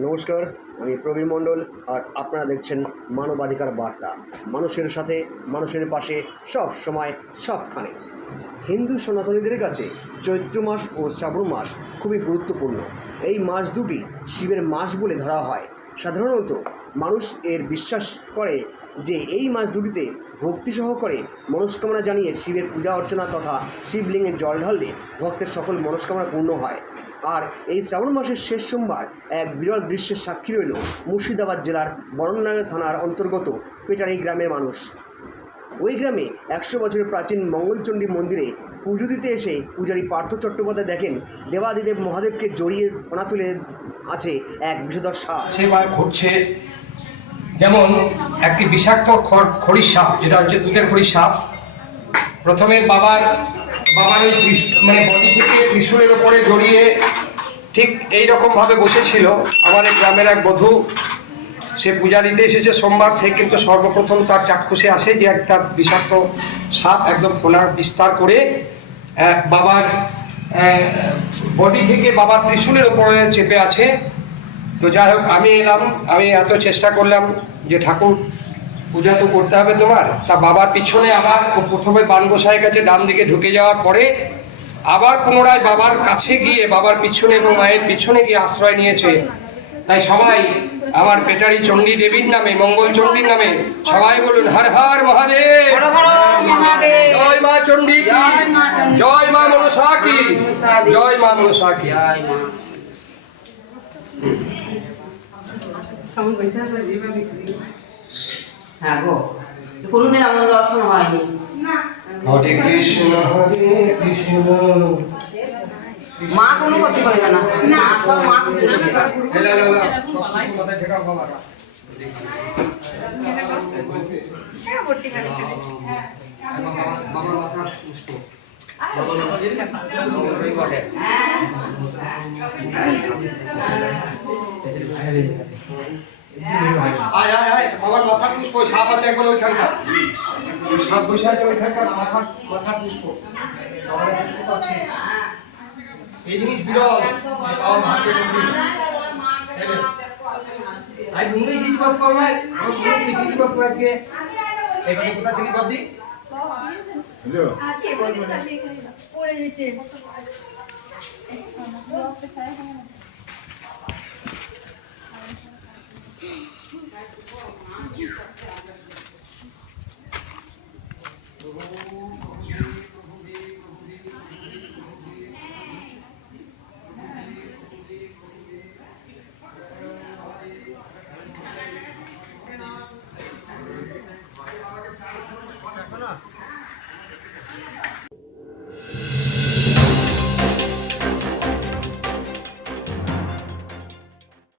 নমস্কার, আমি প্রবীণ মণ্ডল আর আপনারা দেখছেন মানবাধিকার বার্তা। মানুষের সাথে, মানুষের পাশে, সব সময়, সবখানে। হিন্দু সনাতনীদের কাছে চৈত্র মাস ও শ্রাবণ মাস খুবই গুরুত্বপূর্ণ। এই মাস দুটি শিবের মাস বলে ধরা হয়। সাধারণত মানুষ এর বিশ্বাস করে যে এই মাস দুটিতে ভক্তি সহকারে মনস্কামনা জানিয়ে শিবের পূজা অর্চনা তথা শিবলিঙ্গে জল ঢাললে ভক্তের সকল মনস্কামনা পূর্ণ হয়। আর এই শ্রাবণ মাসের শেষ সোমবার এক বিরল দৃশ্যের সাক্ষী রইল মুর্শিদাবাদ জেলার বরণনগর থানার অন্তর্গত পেটারি গ্রামের মানুষ। ওই গ্রামে একশো বছরের প্রাচীন মঙ্গলচণ্ডী মন্দিরে পুজো দিতে এসে পূজারী পার্থ চট্টোপাধ্যায় দেখেন দেবাদিদেব মহাদেবকে জড়িয়ে ফোনা তুলে আছে এক বিষধর সাপ। সেবার ঘটছে যেমন একটি বিষাক্ত খড় খড়ির সাপ, যেটা হচ্ছে দুধের খড়ির সাপ। প্রথমে বাবার বাবার এই মানে বডি থেকে ত্রিশুলের ওপরে জড়িয়ে ঠিক এই ভাবে বসেছিল। আমার এই গ্রামের এক বধূ, সে পূজা দিতে এসেছে সোমবার, সে কিন্তু সর্বপ্রথম তার চাক্ষুষে আসে যে একটা বিষাক্ত সাপ একদম ফোনা বিস্তার করে বাবার বডি থেকে বাবার ত্রিশুলের ওপরে চেপে আছে। তো যাই হোক, আমি এলাম, আমি এত চেষ্টা করলাম যে ঠাকুর পূজা তো করতে হবে তোমার। তা বাবার পিছনে আবার প্রথমে বান গোসাইয়ের কাছে ডান দিকে ঢুকে যাওয়ার পরে আবার পুনরায় বাবার কাছে গিয়ে বাবার পিছনে এবং মায়ের পিছনে গিয়ে আশ্রয় নিয়েছে। তাই সবাই আমার পেটারি চণ্ডী দেবীর নামে মঙ্গল চণ্ডীর নামে সবাই বলুন হর হর মহাদেব। হর হর মহাদেব। জয় মা চণ্ডী জয় মা চণ্ডী। জয় মা মনসা মনসা কি। জয় মা মনসা কি? জয় মা। হ্যাঁ গো। তো কোনোদিন আমার দর্শন হয়নি। হরে কৃষ্ণ হরে কৃষ্ণ। মা কোনো ক্ষতি করবে না। না। সব মা কিছু করবে না। এলা, এলা, এলা, সব কিছু মাথায় ঠেকাও বাবা। বাবা- বাবার মাথার পুষ্প। বাবার মাথার আয়, আয়, আয়, বাবার মাথার পুষ্প, সাপ আছে একবার ওইখানকার। ওই সাপ বসে আছে ওইখানকার, মাথার মাথার পুষ্প। পুষ্প আছে। এই জিনিস বিরল। বাবা বাপ পাওয়াই আমার ডুঙ্গি জিজি বাপ পাওয়াকে এটা কোথা থেকে বাদি আজকে বলব পড়ে যেতে Oh,